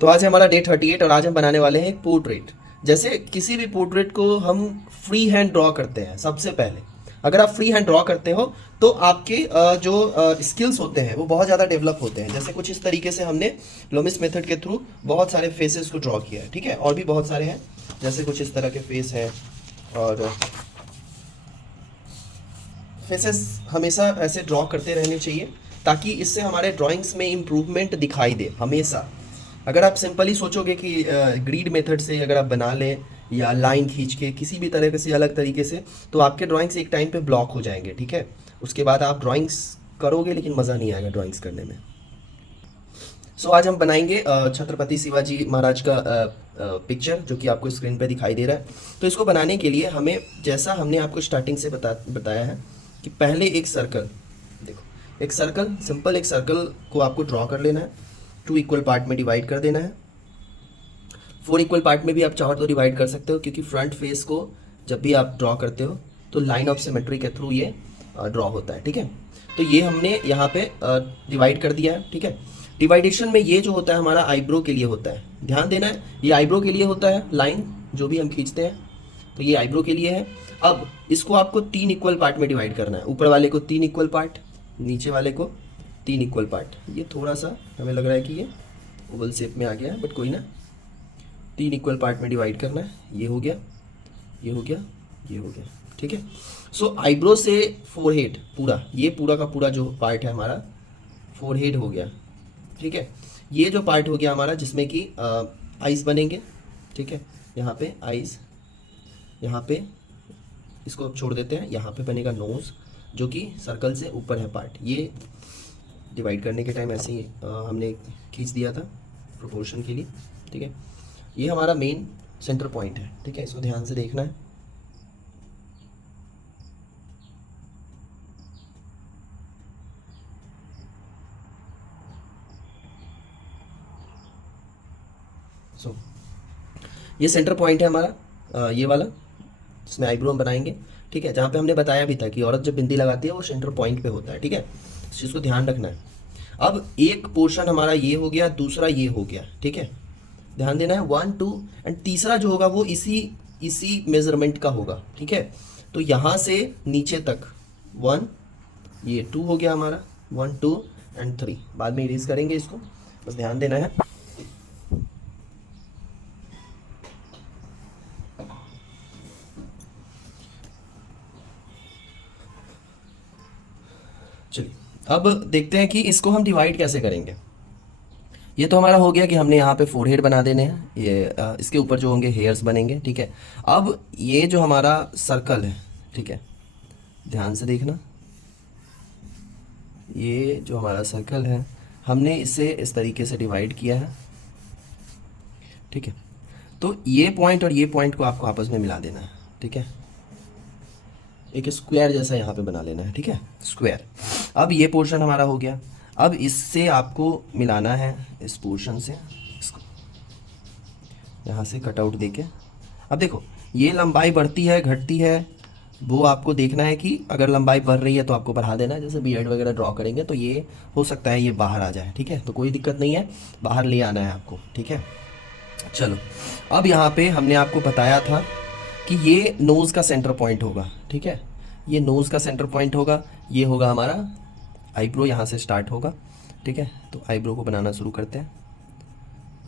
तो आज है हमारा डे 38 और आज हम बनाने वाले हैं एक पोर्ट्रेट। जैसे किसी भी पोर्ट्रेट को हम फ्री हैंड ड्रॉ करते हैं, सबसे पहले अगर आप फ्री हैंड ड्रॉ करते हो तो आपके जो स्किल्स होते हैं वो बहुत ज़्यादा डेवलप होते हैं। जैसे कुछ इस तरीके से हमने लोमिस मेथड के थ्रू बहुत सारे फेसेस को ड्रॉ किया है, ठीक है, और भी बहुत सारे हैं। जैसे कुछ इस तरह के फेस हैं, और फेसेस हमेशा ऐसे ड्रॉ करते रहने चाहिए ताकि इससे हमारे ड्राइंग्स में इम्प्रूवमेंट दिखाई दे हमेशा। अगर आप सिंपली सोचोगे कि ग्रीड मेथड से अगर आप बना लें या लाइन खींच के किसी भी तरह से अलग तरीके से, तो आपके ड्राइंग्स एक टाइम पे ब्लॉक हो जाएंगे, ठीक है। उसके बाद आप ड्राइंग्स करोगे लेकिन मज़ा नहीं आएगा ड्राइंग्स करने में। सो आज हम बनाएंगे छत्रपति शिवाजी महाराज का पिक्चर, जो कि आपको स्क्रीन पे दिखाई दे रहा है। तो इसको बनाने के लिए हमें, जैसा हमने आपको स्टार्टिंग से बताया है कि पहले एक सर्कल, देखो एक सर्कल, सिंपल एक सर्कल को आपको ड्रॉ कर लेना है। 2 इक्वल पार्ट में डिवाइड कर देना है। 4 इक्वल पार्ट में भी आप चाहो तो डिवाइड कर सकते हो, क्योंकि फ्रंट फेस को जब भी आप ड्रॉ करते हो तो लाइन ऑफ सिमेट्री के थ्रू ये ड्रॉ होता है, ठीक है। तो ये हमने यहाँ पे डिवाइड कर दिया है, ठीक है। डिवाइडेशन में ये जो होता है हमारा आईब्रो के लिए होता है, ध्यान देना है, ये आईब्रो के लिए होता है। लाइन जो भी हम खींचते हैं तो ये आईब्रो के लिए है। अब इसको आपको 3 इक्वल पार्ट में डिवाइड करना है। ऊपर वाले को 3 इक्वल पार्ट, नीचे वाले को 3 इक्वल पार्ट। ये थोड़ा सा हमें लग रहा है कि ये ओवल शेप में आ गया है, बट कोई ना, 3 इक्वल पार्ट में डिवाइड करना है। ये हो गया, ये हो गया, ये हो गया, ठीक है। सो आईब्रो से फोरहेड, पूरा ये पूरा का पूरा जो पार्ट है हमारा फोरहेड हो गया, ठीक है। ये जो पार्ट हो गया हमारा जिसमें कि आइज़ बनेंगे, ठीक है। यहाँ पे आइज़, यहाँ पे इसको छोड़ देते हैं, यहाँ पे बनेगा नोज़, जो कि सर्कल से ऊपर है पार्ट। ये डिवाइड करने के टाइम ऐसे ही हमने खींच दिया था प्रोपोर्शन के लिए, ठीक है। ये हमारा मेन सेंटर पॉइंट है, ठीक है, इसको ध्यान से देखना है। सो ये सेंटर पॉइंट है हमारा, ये वाला जिसमें आईब्रो हम बनाएंगे, ठीक है। जहाँ पे हमने बताया भी था कि औरत जब बिंदी लगाती है वो सेंटर पॉइंट पे होता है, ठीक है। इस चीज़ को ध्यान रखना है। अब एक पोर्शन हमारा ये हो गया, दूसरा ये हो गया, ठीक है। ध्यान देना है, 1 2 एंड तीसरा जो होगा वो इसी इसी मेजरमेंट का होगा, ठीक है। तो यहाँ से नीचे तक 1, ये 2 हो गया हमारा, 1 2 एंड 3। बाद में इरेज करेंगे इसको, बस ध्यान देना है। चलिए अब देखते हैं कि इसको हम डिवाइड कैसे करेंगे। ये तो हमारा हो गया कि हमने यहाँ पे फोरहेड बना देने हैं, ये इसके ऊपर जो होंगे हेयर्स बनेंगे, ठीक है। अब ये जो हमारा सर्कल है, ठीक है, ध्यान से देखना, ये जो हमारा सर्कल है हमने इसे इस तरीके से डिवाइड किया है, ठीक है। तो ये पॉइंट और ये पॉइंट को आपको आपस में मिला देना है, ठीक है। एक स्क्वायर जैसा यहाँ पे बना लेना है, ठीक है, स्क्वायर। अब ये पोर्शन हमारा हो गया। अब इससे आपको मिलाना है इस पोर्शन से, इसको यहाँ से कटआउट देके। अब देखो ये लंबाई बढ़ती है घटती है, वो आपको देखना है कि अगर लंबाई बढ़ रही है तो आपको बढ़ा देना है। जैसे बियर्ड वगैरह ड्रॉ करेंगे तो ये हो सकता है ये बाहर आ जाए, ठीक है, तो कोई दिक्कत नहीं है, बाहर ले आना है आपको, ठीक है। चलो अब यहाँ पे हमने आपको बताया था कि ये नोज़ का सेंटर पॉइंट होगा, ठीक है। ये नोज़ का सेंटर पॉइंट होगा, ये होगा हमारा आईब्रो, यहाँ से स्टार्ट होगा, ठीक है। तो आईब्रो को बनाना शुरू करते हैं।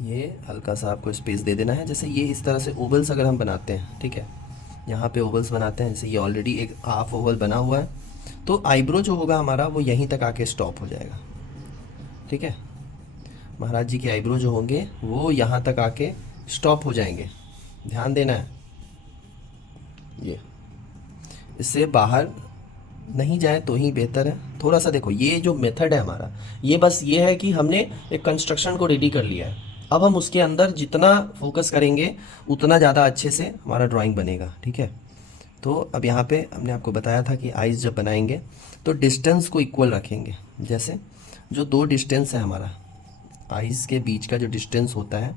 ये हल्का सा आपको स्पेस दे देना है। जैसे ये इस तरह से ओवल्स अगर हम बनाते हैं, ठीक है, यहाँ पे ओवल्स बनाते हैं, जैसे ये ऑलरेडी एक हाफ ओवल बना हुआ है, तो आईब्रो जो होगा हमारा वो यहीं तक आके स्टॉप हो जाएगा, ठीक है। महाराज जी के आईब्रो जो होंगे वो यहाँ तक आके स्टॉप हो जाएंगे, ध्यान देना है। ये इससे बाहर नहीं जाए तो ही बेहतर है। थोड़ा सा देखो, ये जो मेथड है हमारा, ये बस ये है कि हमने एक कंस्ट्रक्शन को रेडी कर लिया है। अब हम उसके अंदर जितना फोकस करेंगे उतना ज़्यादा अच्छे से हमारा ड्राइंग बनेगा, ठीक है। तो अब यहाँ पे हमने आपको बताया था कि आइज़ जब बनाएंगे तो डिस्टेंस को इक्वल रखेंगे। जैसे जो 2 डिस्टेंस है हमारा, आइज़ के बीच का जो डिस्टेंस होता है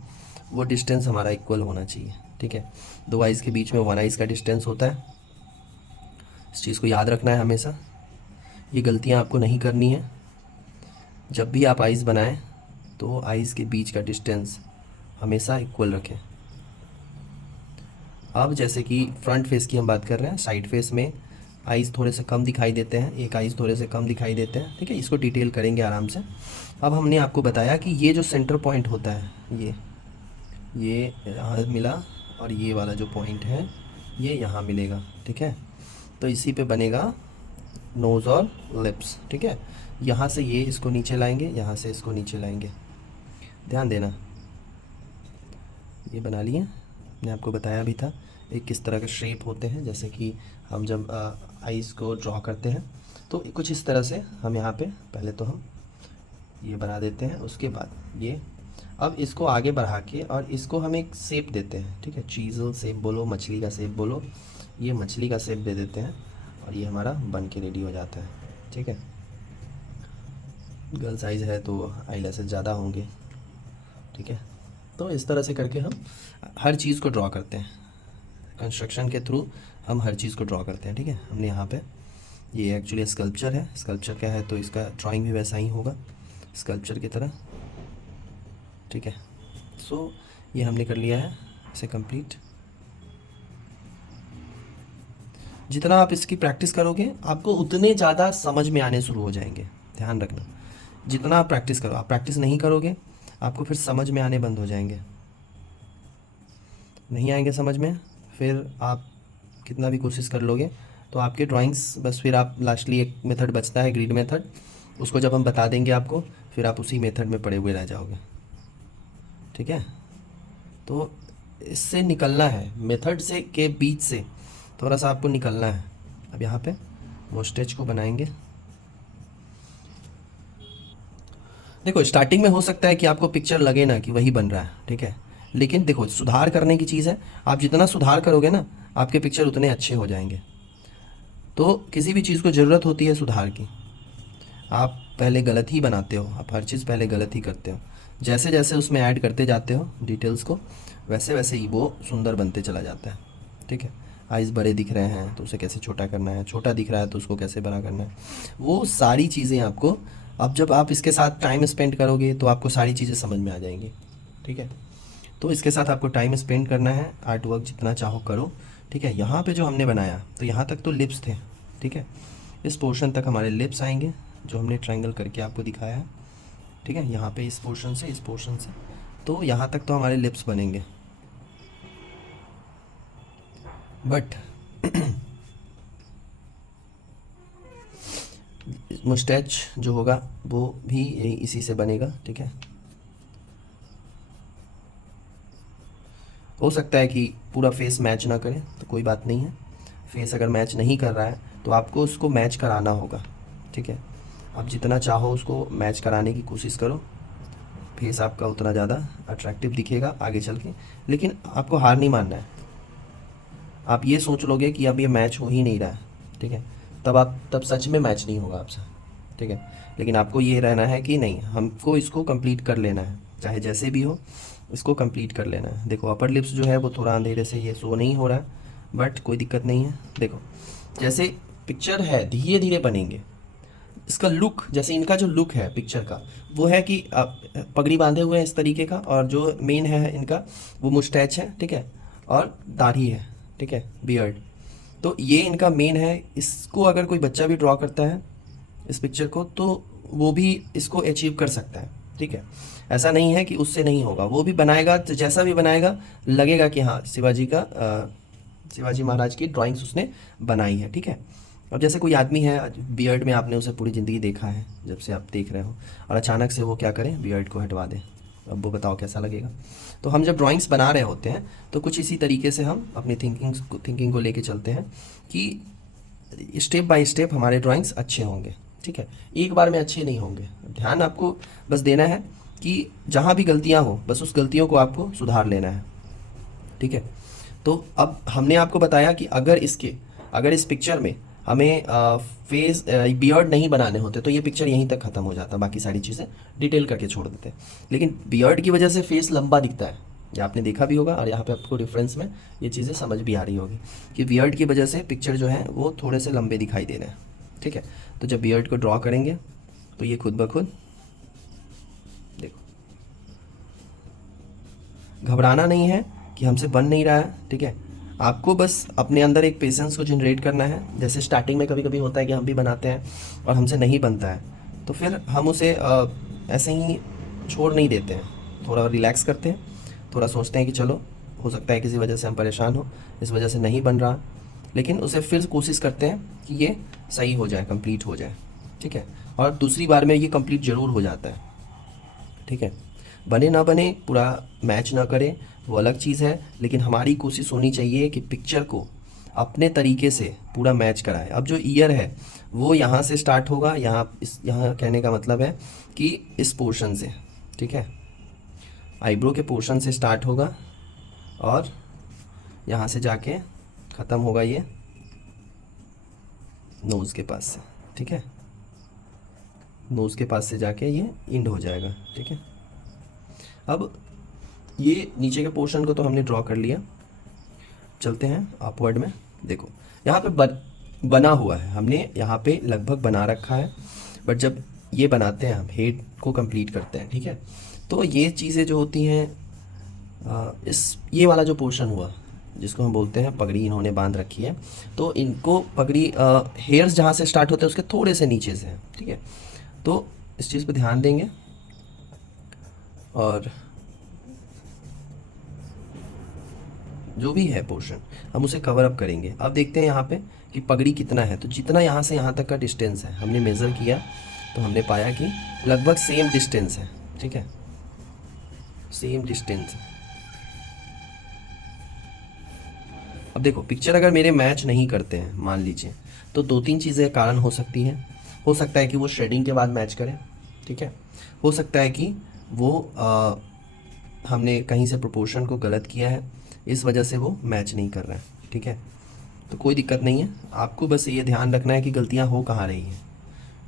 वो डिस्टेंस हमारा इक्वल होना चाहिए, ठीक है। 2 आइज़ के बीच में 1 आइज़ का डिस्टेंस होता है। इस चीज़ को याद रखना है हमेशा, ये गलतियाँ आपको नहीं करनी है। जब भी आप आइज़ बनाएं तो आइज़ के बीच का डिस्टेंस हमेशा इक्वल रखें। अब जैसे कि फ्रंट फेस की हम बात कर रहे हैं, साइड फेस में आइज़ थोड़े से कम दिखाई देते हैं, एक आइज़ थोड़े से कम दिखाई देते हैं, ठीक है। इसको डिटेल करेंगे आराम से। अब हमने आपको बताया कि ये जो सेंटर पॉइंट होता है, ये यहाँ मिला, और ये वाला जो पॉइंट है ये यहाँ मिलेगा, ठीक है। तो इसी पे बनेगा नोज़ और लिप्स, ठीक है। यहाँ से ये इसको नीचे लाएंगे, यहाँ से इसको नीचे लाएंगे, ध्यान देना। ये बना लिए, मैंने आपको बताया भी था एक किस तरह के शेप होते हैं। जैसे कि हम जब आइज़ को ड्रॉ करते हैं तो कुछ इस तरह से हम यहाँ पे पहले तो हम ये बना देते हैं, उसके बाद ये, अब इसको आगे बढ़ा के और इसको हम एक शेप देते हैं, ठीक है। चीज़ल शेप बोलो, मछली का शेप बोलो, ये मछली का शेप दे देते हैं और ये हमारा बन के रेडी हो जाता है, ठीक है। गर्ल साइज़ है तो आईलैशेस ज़्यादा होंगे, ठीक है। तो इस तरह से करके हम हर चीज़ को ड्रॉ करते हैं, कंस्ट्रक्शन के थ्रू हम हर चीज़ को ड्रॉ करते हैं, ठीक है। हमने यहाँ पे ये एक्चुअली स्कल्पचर है, स्कल्पचर क्या है तो इसका ड्राइंग भी वैसा ही होगा स्कल्पचर की तरह, ठीक है। सो ये हमने कर लिया है इसे कंप्लीट। जितना आप इसकी प्रैक्टिस करोगे आपको उतने ज़्यादा समझ में आने शुरू हो जाएंगे, ध्यान रखना। जितना आप प्रैक्टिस करो, आप प्रैक्टिस नहीं करोगे आपको फिर समझ में आने बंद हो जाएंगे, नहीं आएंगे समझ में, फिर आप कितना भी कोशिश कर लोगे तो आपके ड्राइंग्स बस, फिर आप लास्टली एक मेथड बचता है ग्रिड मेथड, उसको जब हम बता देंगे आपको फिर आप उसी मेथड में पड़े हुए रह जाओगे, ठीक है। तो इससे निकलना है, मेथड से के बीच से थोड़ा सा आपको निकलना है। अब यहाँ पे मोस्टेज को बनाएंगे। देखो स्टार्टिंग में हो सकता है कि आपको पिक्चर लगे ना कि वही बन रहा है, ठीक है। लेकिन देखो सुधार करने की चीज़ है, आप जितना सुधार करोगे ना आपके पिक्चर उतने अच्छे हो जाएंगे। तो किसी भी चीज़ को ज़रूरत होती है सुधार की। आप पहले गलत ही बनाते हो, आप हर चीज़ पहले गलत ही करते हो। जैसे जैसे उसमें ऐड करते जाते हो डिटेल्स को, वैसे वैसे ही वो सुंदर बनते चला जाता है, ठीक है। आइज़ बड़े दिख रहे हैं तो उसे कैसे छोटा करना है, छोटा दिख रहा है तो उसको कैसे बड़ा करना है, वो सारी चीज़ें आपको, अब जब आप इसके साथ टाइम स्पेंड करोगे तो आपको सारी चीज़ें समझ में आ जाएंगी, ठीक है। तो इसके साथ आपको टाइम स्पेंड करना है, आर्ट वर्क जितना चाहो करो, ठीक है। यहाँ पे जो हमने बनाया तो यहाँ तक तो लिप्स थे, ठीक है। इस पोर्शन तक हमारे लिप्स आएंगे जो हमने ट्रायंगल करके आपको दिखाया है, ठीक है। यहाँ पे इस पोर्शन से इस पोर्शन से, तो यहाँ तक तो हमारे लिप्स बनेंगे। बट मुस्टैच जो होगा वो भी यही इसी से बनेगा, ठीक है। हो सकता है कि पूरा फेस मैच ना करे तो कोई बात नहीं है, फेस अगर मैच नहीं कर रहा है तो आपको उसको मैच कराना होगा, ठीक है। आप जितना चाहो उसको मैच कराने की कोशिश करो, फेस आपका उतना ज़्यादा अट्रैक्टिव दिखेगा आगे चल के। लेकिन आपको हार नहीं मानना है, आप ये सोच लोगे कि अब ये मैच हो ही नहीं रहा है, ठीक है, तब सच में मैच नहीं होगा आपसे, ठीक है। लेकिन आपको ये रहना है कि नहीं, हमको इसको कंप्लीट कर लेना है, चाहे जैसे भी हो इसको कंप्लीट कर लेना है। देखो अपर लिप्स जो है वो थोड़ा अंधेरे से ये शो नहीं हो रहा है, बट कोई दिक्कत नहीं है। देखो जैसे पिक्चर है धीरे धीरे बनेंगे, इसका लुक, जैसे इनका जो लुक है पिक्चर का वो है कि पगड़ी बांधे हुए हैं इस तरीके का, और जो मेन है इनका वो मुस्टैच है, ठीक है, और दाढ़ी है, ठीक है, बियर्ड। तो ये इनका मेन है। इसको अगर कोई बच्चा भी ड्रॉ करता है इस पिक्चर को तो वो भी इसको अचीव कर सकता है, ठीक है। ऐसा नहीं है कि उससे नहीं होगा, वो भी बनाएगा तो जैसा भी बनाएगा लगेगा कि हाँ शिवाजी महाराज की ड्राइंग्स उसने बनाई है, ठीक है। अब जैसे कोई आदमी है बियर्ड में, आपने उसे पूरी ज़िंदगी देखा है जब से आप देख रहे हो, और अचानक से वो क्या करें बियर्ड को हटवा दें, अब वो बताओ कैसा लगेगा। तो हम जब ड्राइंग्स बना रहे होते हैं तो कुछ इसी तरीके से हम अपनी थिंकिंग को लेके चलते हैं कि स्टेप बाय स्टेप हमारे ड्राइंग्स अच्छे होंगे, ठीक है। एक बार में अच्छे नहीं होंगे, ध्यान आपको बस देना है कि जहाँ भी गलतियाँ हो बस उस गलतियों को आपको सुधार लेना है, ठीक है। तो अब हमने आपको बताया कि अगर इस पिक्चर में हमें फेस बियर्ड नहीं बनाने होते तो ये पिक्चर यहीं तक ख़त्म हो जाता, बाकी सारी चीज़ें डिटेल करके छोड़ देते। लेकिन बियर्ड की वजह से फेस लंबा दिखता है, ये आपने देखा भी होगा, और यहाँ पे आपको डिफरेंस में ये चीज़ें समझ भी आ रही होगी कि बियर्ड की वजह से पिक्चर जो है वो थोड़े से लंबे दिखाई दे रहे हैं, ठीक है। तो जब बियर्ड को ड्रॉ करेंगे तो ये खुद ब खुद देखो घबराना नहीं है कि हमसे बन नहीं रहा है, ठीक है। आपको बस अपने अंदर एक पेशेंस को जनरेट करना है। जैसे स्टार्टिंग में कभी कभी होता है कि हम भी बनाते हैं और हमसे नहीं बनता है, तो फिर हम उसे ऐसे ही छोड़ नहीं देते हैं, थोड़ा रिलैक्स करते हैं, थोड़ा सोचते हैं कि चलो हो सकता है किसी वजह से हम परेशान हो, इस वजह से नहीं बन रहा, लेकिन उसे फिर कोशिश करते हैं कि ये सही हो जाए, कंप्लीट हो जाए, ठीक है। और दूसरी बार में ये कंप्लीट ज़रूर हो जाता है, ठीक है। बने ना बने, पूरा मैच ना करे, वो अलग चीज़ है, लेकिन हमारी कोशिश होनी चाहिए कि पिक्चर को अपने तरीके से पूरा मैच कराए। अब जो ईयर है वो यहाँ से स्टार्ट होगा, यहाँ कहने का मतलब है कि इस पोर्शन से, ठीक है, आईब्रो के पोर्शन से स्टार्ट होगा और यहाँ से जाके ख़त्म होगा ये नोज़ के पास से, ठीक है। नोज़ के पास से जाके ये इंड हो जाएगा, ठीक है। अब ये नीचे के पोर्शन को तो हमने ड्रॉ कर लिया, चलते हैं अपवर्ड में। देखो यहाँ पे बना हुआ है, हमने यहाँ पे लगभग बना रखा है, बट जब ये बनाते हैं हम हेड को कंप्लीट करते हैं, ठीक है, तो ये चीज़ें जो होती हैं ये वाला जो पोर्शन हुआ जिसको हम बोलते हैं पगड़ी इन्होंने बांध रखी है, तो इनको पगड़ी हेयर्स जहाँ से स्टार्ट होते हैं उसके थोड़े से नीचे से है, ठीक है। तो इस चीज़ पे ध्यान देंगे और जो भी है पोर्शन हम उसे कवर अप करेंगे। अब देखते हैं यहाँ पे कि पगड़ी कितना है, तो जितना यहाँ से यहाँ तक का डिस्टेंस है हमने मेज़र किया, तो हमने पाया कि लगभग सेम डिस्टेंस है, ठीक है, सेम डिस्टेंस है। अब देखो पिक्चर अगर मेरे मैच नहीं करते हैं मान लीजिए, तो दो तीन चीज़ें कारण हो सकती हैं। हो सकता है कि वो शेडिंग के बाद मैच करें, ठीक है। हो सकता है कि वो हमने कहीं से प्रोपोर्शन को गलत किया है, इस वजह से वो मैच नहीं कर रहा है, ठीक है। तो कोई दिक्कत नहीं है, आपको बस ये ध्यान रखना है कि गलतियाँ हो कहाँ रही हैं,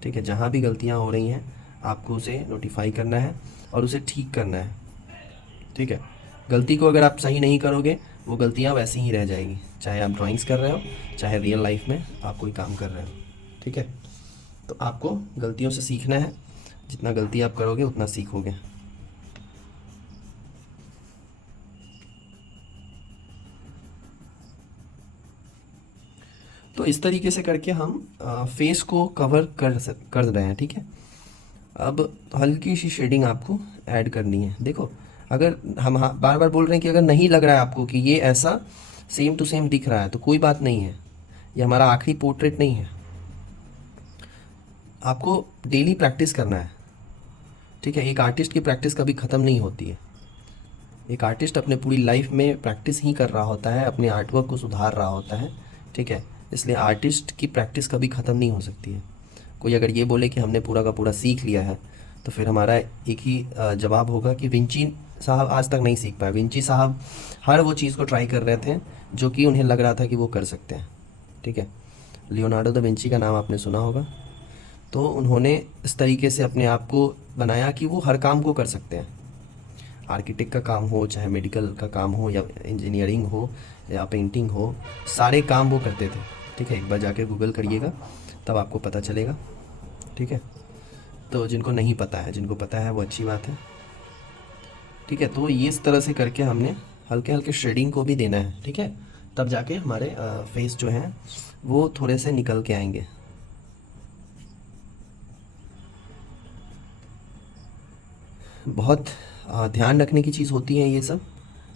ठीक है। जहाँ भी गलतियाँ हो रही हैं आपको उसे नोटिफाई करना है और उसे ठीक करना है, ठीक है। गलती को अगर आप सही नहीं करोगे वो गलतियाँ वैसी ही रह जाएगी, चाहे आप ड्राइंग्स कर रहे हो चाहे रियल लाइफ में आप कोई काम कर रहे हो, ठीक है। तो आपको गलतियों से सीखना है, जितना गलती आप करोगे उतना सीखोगे। तो इस तरीके से करके हम फेस को कवर कर रहे हैं, ठीक है। अब हल्की सी शेडिंग आपको ऐड करनी है। देखो अगर हम बार बार बोल रहे हैं कि अगर नहीं लग रहा है आपको कि ये ऐसा सेम टू सेम दिख रहा है तो कोई बात नहीं है, ये हमारा आखिरी पोर्ट्रेट नहीं है, आपको डेली प्रैक्टिस करना है, ठीक है। एक आर्टिस्ट की प्रैक्टिस कभी ख़त्म नहीं होती है, एक आर्टिस्ट अपने पूरी लाइफ में प्रैक्टिस ही कर रहा होता है, अपने आर्टवर्क को सुधार रहा होता है, ठीक है। इसलिए आर्टिस्ट की प्रैक्टिस कभी ख़त्म नहीं हो सकती है। कोई अगर ये बोले कि हमने पूरा का पूरा सीख लिया है, तो फिर हमारा एक ही जवाब होगा कि विंची साहब आज तक नहीं सीख पाए। विंची साहब हर वो चीज़ को ट्राई कर रहे थे जो कि उन्हें लग रहा था कि वो कर सकते हैं, ठीक है। लियोनार्डो दा विंची का नाम आपने सुना होगा, तो उन्होंने इस तरीके से अपने आप को बनाया कि वो हर काम को कर सकते हैं। आर्किटेक्ट का काम हो, चाहे मेडिकल का काम हो, या इंजीनियरिंग हो, या पेंटिंग हो, सारे काम वो करते थे, ठीक है। एक बार जाकर गूगल करिएगा तब आपको पता चलेगा, ठीक है। तो जिनको नहीं पता है, जिनको पता है वो अच्छी बात है, ठीक है। तो ये इस तरह से करके हमने हल्के हल्के शेडिंग को भी देना है, ठीक है। तब जाके हमारे फेस जो हैं वो थोड़े से निकल के आएंगे। बहुत ध्यान रखने की चीज़ होती है ये सब,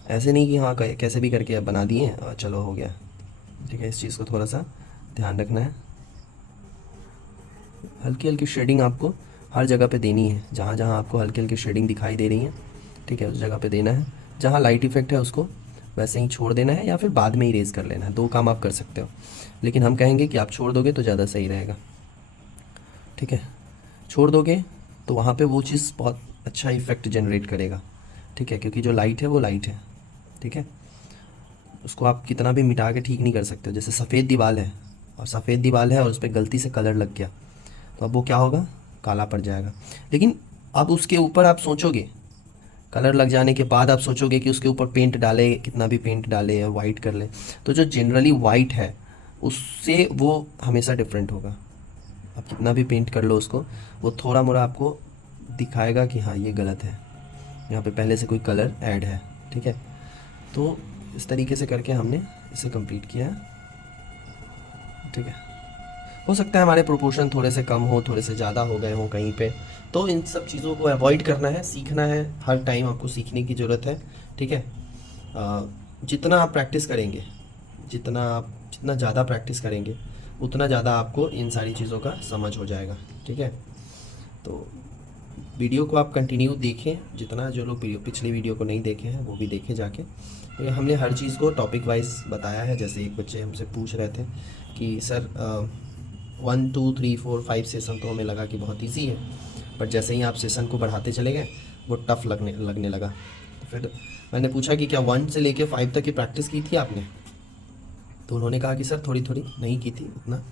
ऐसे नहीं कि हाँ कैसे भी करके अब बना दिए चलो हो गया, ठीक है। इस चीज़ को थोड़ा सा ध्यान रखना है। हल्की हल्की शेडिंग आपको हर जगह पे देनी है, जहाँ जहाँ आपको हल्की हल्की शेडिंग दिखाई दे रही है, ठीक है, उस जगह पे देना है। जहाँ लाइट इफेक्ट है उसको वैसे ही छोड़ देना है, या फिर बाद में इरेज कर लेना है, दो काम आप कर सकते हो। लेकिन हम कहेंगे कि आप छोड़ दोगे तो ज़्यादा सही रहेगा, ठीक है। छोड़ दोगे तो वहाँ पे वो चीज़ बहुत अच्छा इफेक्ट जनरेट करेगा, ठीक है, क्योंकि जो लाइट है वो लाइट है, ठीक है। उसको आप कितना भी मिटा के ठीक नहीं कर सकते हो। जैसे सफ़ेद दीवार है, और सफ़ेद दीवार है और उस पर गलती से कलर लग गया, तो अब वो क्या होगा, काला पड़ जाएगा। लेकिन अब उसके ऊपर आप सोचोगे, कलर लग जाने के बाद आप सोचोगे कि उसके ऊपर पेंट डाले, कितना भी पेंट डाले या वाइट कर ले, तो जो जनरली वाइट है उससे वो हमेशा डिफरेंट होगा। आप कितना भी पेंट कर लो उसको, वो थोड़ा मोड़ा आपको दिखाएगा कि हाँ ये गलत है, यहाँ पे पहले से कोई कलर ऐड है, ठीक है। तो इस तरीके से करके हमने इसे कंप्लीट किया है, ठीक है। हो सकता है हमारे प्रोपोर्शन थोड़े से कम हो, थोड़े से ज़्यादा हो गए हों कहीं पे, तो इन सब चीज़ों को अवॉइड करना है, सीखना है, हर टाइम आपको सीखने की ज़रूरत है, ठीक है। जितना आप प्रैक्टिस करेंगे, जितना ज़्यादा प्रैक्टिस करेंगे, उतना ज़्यादा आपको इन सारी चीज़ों का समझ हो जाएगा, ठीक है। तो वीडियो को आप कंटिन्यू देखें, जितना जो लोग पिछली वीडियो को नहीं देखे हैं वो भी देखें जाके। तो हमने हर चीज़ को टॉपिक वाइज बताया है। जैसे एक बच्चे हमसे पूछ रहे थे कि सर 1 2 3 4 5 सेशन तो हमें लगा कि बहुत ईजी है, बट जैसे ही आप सेशन को बढ़ाते चले गए वो टफ़ लगने लगा। तो फिर मैंने पूछा कि क्या 1 से लेके 5 तक की प्रैक्टिस की थी आपने? तो उन्होंने कहा कि सर थोड़ी थोड़ी, नहीं की थी उतना,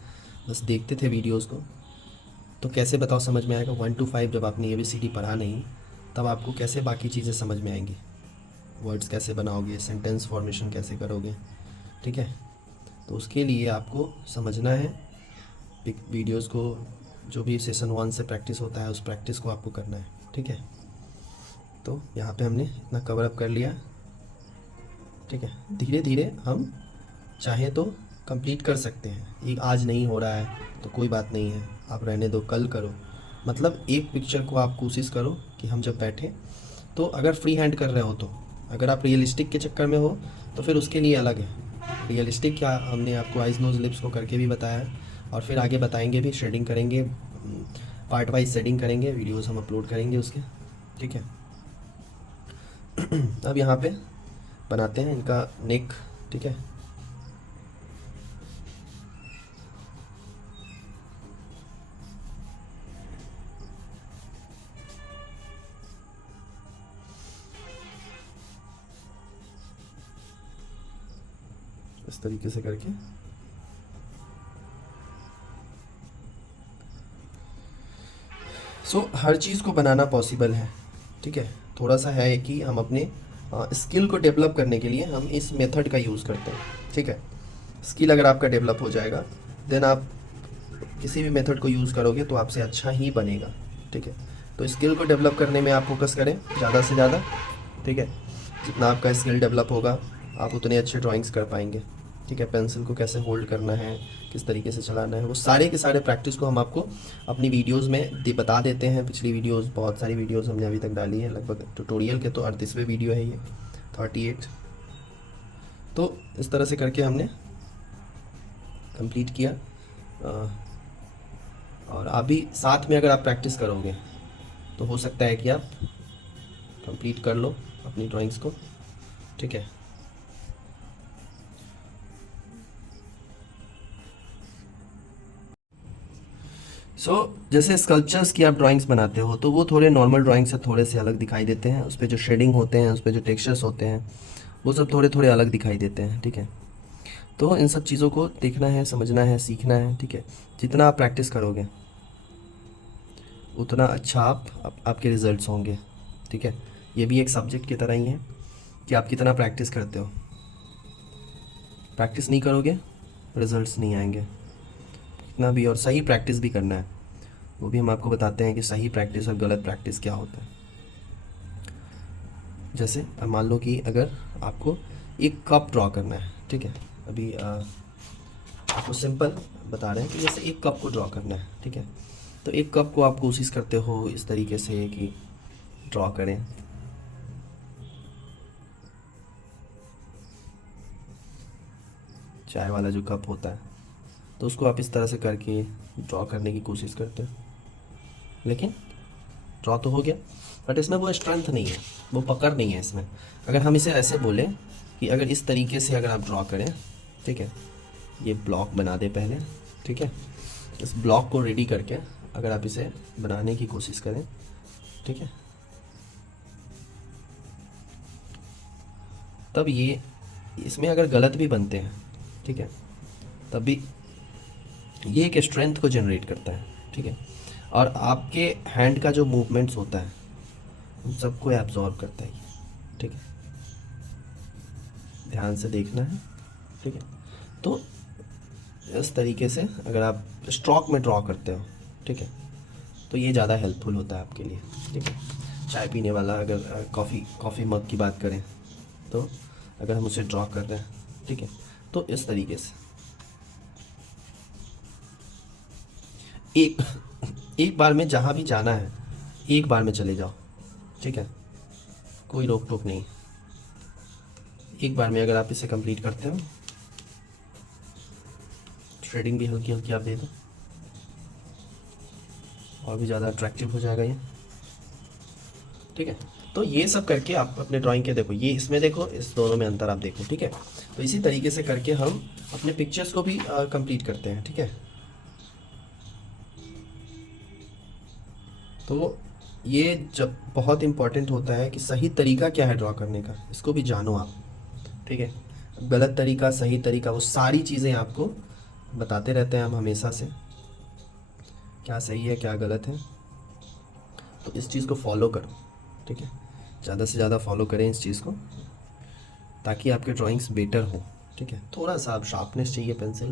बस देखते थे वीडियोज़ को। तो कैसे बताओ समझ में आएगा? 1 to 5 जब आपने ABCD पढ़ा नहीं, तब आपको कैसे बाकी चीज़ें समझ में आएंगी? वर्ड्स कैसे बनाओगे, सेंटेंस फॉर्मेशन कैसे करोगे, ठीक है। तो उसके लिए आपको समझना है वीडियोज़ को, जो भी सेशन 1 से प्रैक्टिस होता है उस प्रैक्टिस को आपको करना है, ठीक है। तो यहाँ पे हमने इतना कवर अप कर लिया, ठीक है। धीरे धीरे हम चाहे तो कंप्लीट कर सकते हैं। एक आज नहीं हो रहा है तो कोई बात नहीं है, आप रहने दो, कल करो। मतलब एक पिक्चर को आप कोशिश करो कि हम जब बैठें, तो अगर फ्री हैंड कर रहे हो, तो अगर आप रियलिस्टिक के चक्कर में हो तो फिर उसके लिए अलग है। रियलिस्टिक क्या, हमने आपको आइज नोज लिप्स को करके भी बताया है, और फिर आगे बताएंगे भी, शेडिंग करेंगे, पार्ट वाइज शेडिंग करेंगे, वीडियोस हम अपलोड करेंगे उसके, ठीक है। अब यहाँ पे बनाते हैं इनका नेक, ठीक है। इस तरीके से करके हर चीज़ को बनाना पॉसिबल है, ठीक है। थोड़ा सा है कि हम अपने स्किल को डेवलप करने के लिए हम इस मेथड का यूज़ करते हैं, ठीक है। स्किल अगर आपका डेवलप हो जाएगा, देन आप किसी भी मेथड को यूज़ करोगे तो आपसे अच्छा ही बनेगा, ठीक है। तो स्किल को डेवलप करने में आप फोकस करें ज़्यादा से ज़्यादा, ठीक है। जितना आपका स्किल डेवलप होगा, आप उतने अच्छे ड्राइंग्स कर पाएंगे, ठीक है। पेंसिल को कैसे होल्ड करना है, किस तरीके से चलाना है, वो सारे के सारे प्रैक्टिस को हम आपको अपनी वीडियोस में बता देते हैं। पिछली वीडियोस, बहुत सारी वीडियोस हमने अभी तक डाली है, लगभग ट्यूटोरियल के तो 38वें वीडियो है ये, 38। तो इस तरह से करके हमने कंप्लीट किया। और अभी साथ में अगर आप प्रैक्टिस करोगे तो हो सकता है कि आप कंप्लीट कर लो अपनी ड्राइंग्स को, ठीक है। जैसे स्कल्पचर्स की आप ड्राइंग्स बनाते हो तो वो थोड़े नॉर्मल ड्राइंग से थोड़े से अलग दिखाई देते हैं। उस पर जो शेडिंग होते हैं, उस पर जो टेक्सचर्स होते हैं, वो सब थोड़े थोड़े अलग दिखाई देते हैं, ठीक है। तो इन सब चीज़ों को देखना है, समझना है, सीखना है, ठीक है। जितना आप प्रैक्टिस करोगे उतना अच्छा आपके रिजल्ट्स होंगे, ठीक है। ये भी एक सब्जेक्ट की तरह ही है कि आप कितना प्रैक्टिस करते हो। प्रैक्टिस नहीं करोगे, रिजल्ट्स नहीं आएंगे कितना भी। और सही प्रैक्टिस भी करना है, वो भी हम आपको बताते हैं कि सही प्रैक्टिस और गलत प्रैक्टिस क्या होता है। जैसे अब मान लो कि अगर आपको एक कप ड्रॉ करना है, ठीक है। अभी आपको सिंपल बता रहे हैं कि जैसे एक कप को ड्रॉ करना है, ठीक है। तो एक कप को आप कोशिश करते हो इस तरीके से कि ड्रॉ करें, चाय वाला जो कप होता है, तो उसको आप इस तरह से करके ड्रॉ करने की कोशिश करते हो, लेकिन ड्रॉ तो हो गया, बट इसमें वो स्ट्रेंथ नहीं है, वो पकड़ नहीं है इसमें। अगर हम इसे ऐसे बोलें कि अगर इस तरीके से अगर आप ड्रॉ करें, ठीक है, ये ब्लॉक बना दे पहले, ठीक है। इस ब्लॉक को रेडी करके अगर आप इसे बनाने की कोशिश करें, ठीक है, तब ये इसमें अगर गलत भी बनते हैं, ठीक है, तब भी ये एक स्ट्रेंथ को जनरेट करता है, ठीक है। और आपके हैंड का जो मूवमेंट्स होता है उन सबको एब्जॉर्ब करता है ये, ठीक है। ध्यान से देखना है, ठीक है। तो इस तरीके से अगर आप स्ट्रोक में ड्रॉ करते हो, ठीक है, तो ये ज़्यादा हेल्पफुल होता है आपके लिए, ठीक है। चाय पीने वाला, अगर कॉफ़ी मग की बात करें, तो अगर हम उसे ड्रॉ कर रहे हैं, ठीक है, तो इस तरीके से एक एक बार में जहाँ भी जाना है एक बार में चले जाओ, ठीक है, कोई रोक टोक नहीं। एक बार में अगर आप इसे कंप्लीट करते हो, शेडिंग भी हल्की हल्की आप दे दो, और भी ज़्यादा अट्रैक्टिव हो जाएगा ये, ठीक है। तो ये सब करके आप अपने ड्राइंग के देखो, ये इसमें देखो, इस दोनों में अंतर आप देखो, ठीक है। तो इसी तरीके से करके हम अपने पिक्चर्स को भी कंप्लीट करते हैं, ठीक है। तो ये जब बहुत इम्पॉर्टेंट होता है कि सही तरीका क्या है ड्रॉ करने का, इसको भी जानो आप, ठीक है। गलत तरीका, सही तरीका, वो सारी चीज़ें आपको बताते रहते हैं हम हमेशा से, क्या सही है क्या गलत है। तो इस चीज़ को फॉलो करो, ठीक है, ज़्यादा से ज़्यादा फॉलो करें इस चीज़ को, ताकि आपके ड्राइंग्स बेटर हो, ठीक है। थोड़ा सा आप शार्पनेस चाहिए पेंसिल।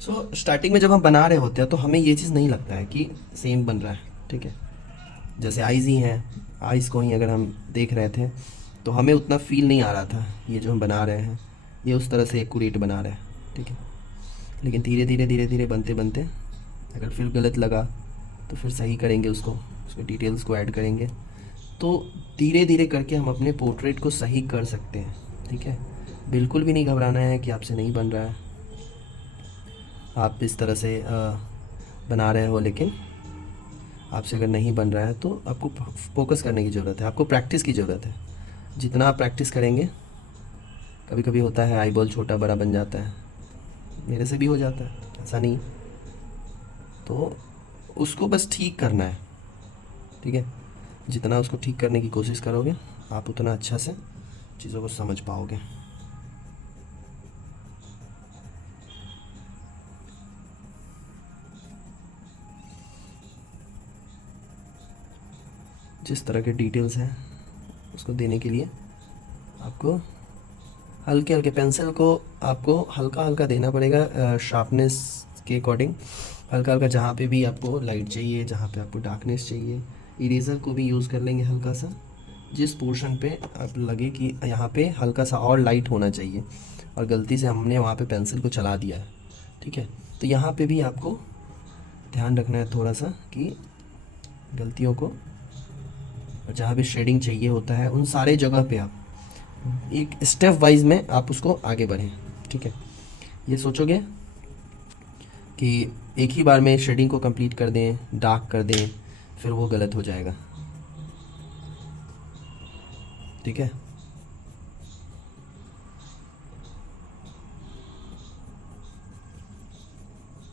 सो स्टार्टिंग में जब हम बना रहे होते हैं तो हमें ये चीज़ नहीं लगता है कि सेम बन रहा है, ठीक है। जैसे आइज़ ही हैं, आइज़ को ही अगर हम देख रहे थे तो हमें उतना फील नहीं आ रहा था ये जो हम बना रहे हैं ये उस तरह से एक्यूरेट बना रहे हैं, ठीक है। लेकिन धीरे धीरे धीरे धीरे बनते बनते अगर फिर गलत लगा तो फिर सही करेंगे उसको डिटेल्स को ऐड करेंगे, तो धीरे धीरे करके हम अपने पोर्ट्रेट को सही कर सकते हैं, ठीक है। बिल्कुल भी नहीं घबराना है कि आपसे नहीं बन रहा है, आप इस तरह से बना रहे हो, लेकिन आपसे अगर नहीं बन रहा है तो आपको फोकस करने की ज़रूरत है, आपको प्रैक्टिस की ज़रूरत है। जितना आप प्रैक्टिस करेंगे, कभी कभी होता है आई बॉल छोटा बड़ा बन जाता है, मेरे से भी हो जाता है, ऐसा नहीं, तो उसको बस ठीक करना है, ठीक है। जितना उसको ठीक करने की कोशिश करोगे आप उतना अच्छा से चीज़ों को समझ पाओगे। जिस तरह के डिटेल्स हैं उसको देने के लिए आपको हल्के हल्के पेंसिल को आपको हल्का हल्का देना पड़ेगा, शार्पनेस के अकॉर्डिंग, हल्का हल्का, जहाँ पे भी आपको लाइट चाहिए, जहाँ पे आपको डार्कनेस चाहिए। इरेज़र को भी यूज़ कर लेंगे हल्का सा, जिस पोर्शन पे आप लगे कि यहाँ पे हल्का सा और लाइट होना चाहिए और गलती से हमने वहाँ पे पेंसिल को चला दिया है, ठीक है। तो यहाँ पे भी आपको ध्यान रखना है थोड़ा सा कि गलतियों को, और जहाँ भी शेडिंग चाहिए होता है उन सारे जगह पे आप एक स्टेप वाइज में आप उसको आगे बढ़ें, ठीक है। ये सोचोगे कि एक ही बार में शेडिंग को कंप्लीट कर दें, डार्क कर दें, फिर वो गलत हो जाएगा, ठीक है।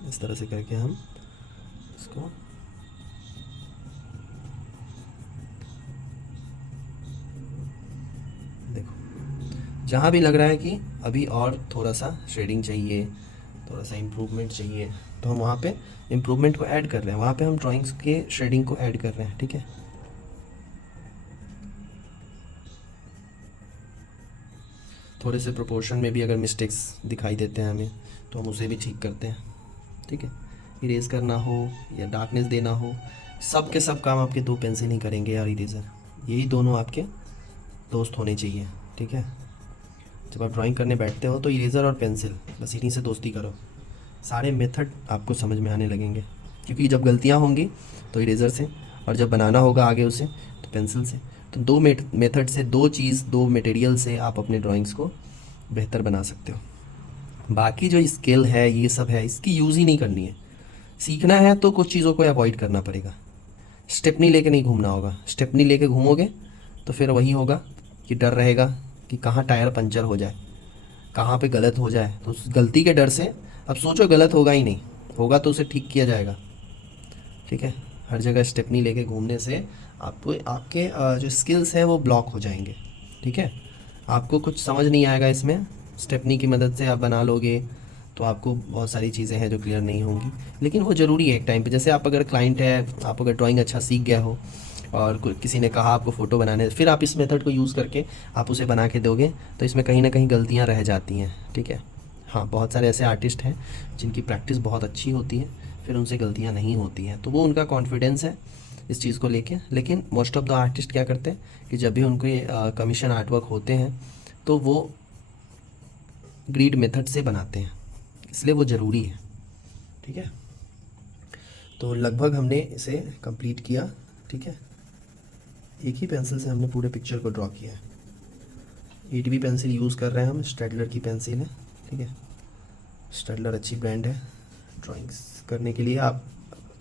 इस तरह से करके हम इसको देखो, जहाँ भी लग रहा है कि अभी और थोड़ा सा शेडिंग चाहिए, थोड़ा सा इम्प्रूवमेंट चाहिए, तो हम वहाँ पे इम्प्रूवमेंट को ऐड कर रहे हैं, वहाँ पे हम ड्राइंग्स के शेडिंग को ऐड कर रहे हैं, ठीक है। थोड़े से प्रोपोर्शन में भी अगर मिस्टेक्स दिखाई देते हैं हमें तो हम उसे भी ठीक करते हैं, ठीक है। इरेज करना हो या डार्कनेस देना हो, सब के सब काम आपके दो पेंसिल ही करेंगे और इरेज़र, यही दोनों आपके दोस्त होने चाहिए, ठीक है। जब आप ड्राइंग करने बैठते हो तो इरेज़र और पेंसिल, बस इन्हीं से दोस्ती करो, सारे मेथड आपको समझ में आने लगेंगे। क्योंकि जब गलतियाँ होंगी तो इरेज़र से, और जब बनाना होगा आगे उसे तो पेंसिल से। तो दो मेथड से, दो चीज़, दो मटेरियल से आप अपने ड्राइंग्स को बेहतर बना सकते हो। बाकी जो स्किल है ये सब है, इसकी यूज़ ही नहीं करनी है। सीखना है तो कुछ चीज़ों को अवॉइड करना पड़ेगा, स्टेपनी लेके नहीं घूमना होगा। स्टेपनी लेके घूमोगे तो फिर वही होगा कि डर रहेगा कि कहाँ टायर पंचर हो जाए, कहाँ पे गलत हो जाए। तो उस गलती के डर से अब सोचो गलत होगा ही नहीं, होगा तो उसे ठीक किया जाएगा, ठीक है। हर जगह स्टेपनी लेके घूमने से आपको आपके जो स्किल्स हैं वो ब्लॉक हो जाएंगे, ठीक है। आपको कुछ समझ नहीं आएगा इसमें, स्टेपनी की मदद से आप बना लोगे तो आपको बहुत सारी चीज़ें हैं जो क्लियर नहीं होंगी, लेकिन वो ज़रूरी है एक टाइम पे। जैसे आप अगर क्लाइंट है, आप अगर ड्राइंग अच्छा सीख गया हो और किसी ने कहा आपको फ़ोटो बनाने, फिर आप इस मेथड को यूज़ करके आप उसे बना के दोगे तो इसमें कहीं ना कहीं गलतियाँ रह जाती हैं, ठीक है। हाँ, बहुत सारे ऐसे आर्टिस्ट हैं जिनकी प्रैक्टिस बहुत अच्छी होती है, फिर उनसे गलतियाँ नहीं होती हैं, तो वो उनका कॉन्फिडेंस है इस चीज़ को लेके। लेकिन मोस्ट ऑफ द आर्टिस्ट क्या करते हैं कि जब भी उनके कमीशन आर्ट वर्क होते हैं तो वो ग्रिड मेथड से बनाते हैं, इसलिए वो ज़रूरी है। ठीक है, तो लगभग हमने इसे कंप्लीट किया। ठीक है, एक ही पेंसिल से हमने पूरे पिक्चर को ड्रॉ किया है। 8B पेंसिल यूज़ कर रहे हैं हम, स्टेडलर की पेंसिल है। ठीक है, स्टेडलर अच्छी ब्रांड है। ड्राइंग्स करने के लिए आप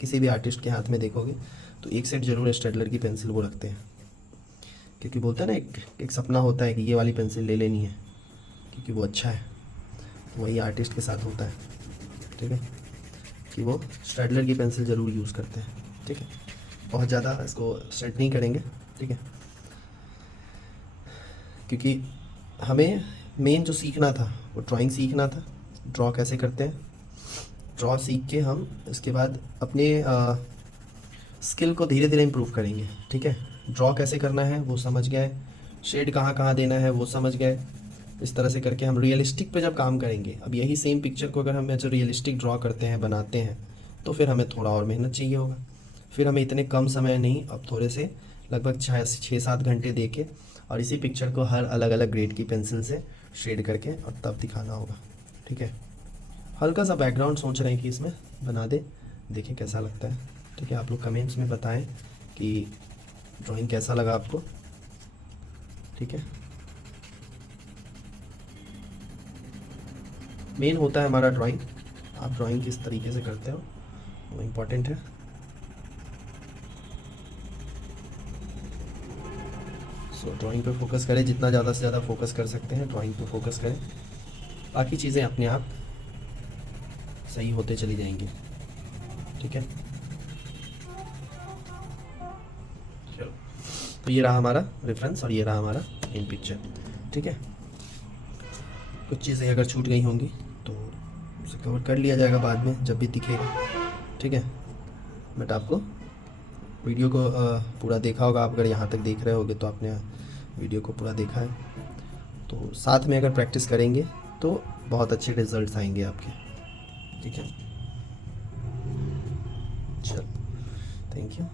किसी भी आर्टिस्ट के हाथ में देखोगे तो एक सेट ज़रूर स्टेडलर की पेंसिल वो रखते हैं, क्योंकि बोलते हैं ना एक सपना होता है कि ये वाली पेंसिल ले लेनी है क्योंकि वो अच्छा है। तो वही आर्टिस्ट के साथ होता है। ठीक है, कि वो स्टेडलर की पेंसिल ज़रूर यूज़ करते हैं। ठीक है, बहुत ज़्यादा इसको सेट नहीं करेंगे। ठीक है, क्योंकि हमें मेन जो सीखना था वो ड्राइंग सीखना था, ड्रॉ कैसे करते हैं। ड्रॉ सीख के हम इसके बाद अपने स्किल को धीरे धीरे इम्प्रूव करेंगे। ठीक है, ड्रॉ कैसे करना है वो समझ गए, शेड कहाँ कहाँ देना है वो समझ गए। इस तरह से करके हम रियलिस्टिक पे जब काम करेंगे, अब यही सेम पिक्चर को अगर हम ऐसे रियलिस्टिक ड्रॉ करते हैं, बनाते हैं, तो फिर हमें थोड़ा और मेहनत चाहिए होगा। फिर हमें इतने कम समय नहीं, अब थोड़े से लगभग 6-7 घंटे दे के और इसी पिक्चर को हर अलग अलग ग्रेड की पेंसिल से शेड करके और तब दिखाना होगा। ठीक है, हल्का सा बैकग्राउंड सोच रहे हैं कि इसमें बना दे, देखें कैसा लगता है। ठीक है, आप लोग कमेंट्स में बताएं कि ड्राइंग कैसा लगा आपको। ठीक है, मेन होता है हमारा ड्राइंग, आप ड्राइंग किस तरीके से करते हो वो इम्पोर्टेंट है। सो ड्राइंग पे फोकस करें, जितना ज़्यादा से ज़्यादा फोकस कर सकते हैं ड्राइंग पे फोकस करें, बाकी चीज़ें अपने आप सही होते चली जाएंगी। ठीक है, चलो, तो ये रहा हमारा रेफरेंस और ये रहा हमारा इन पिक्चर। ठीक है, कुछ चीज़ें अगर छूट गई होंगी तो उसे कवर कर लिया जाएगा बाद में जब भी दिखेगा। ठीक है, बट आपको वीडियो को पूरा देखा होगा, आप अगर यहाँ तक देख रहे होगे तो आपने वीडियो को पूरा देखा है, तो साथ में अगर प्रैक्टिस करेंगे तो बहुत अच्छे रिजल्ट्स आएंगे आपके। ठीक है, चलो, थैंक यू।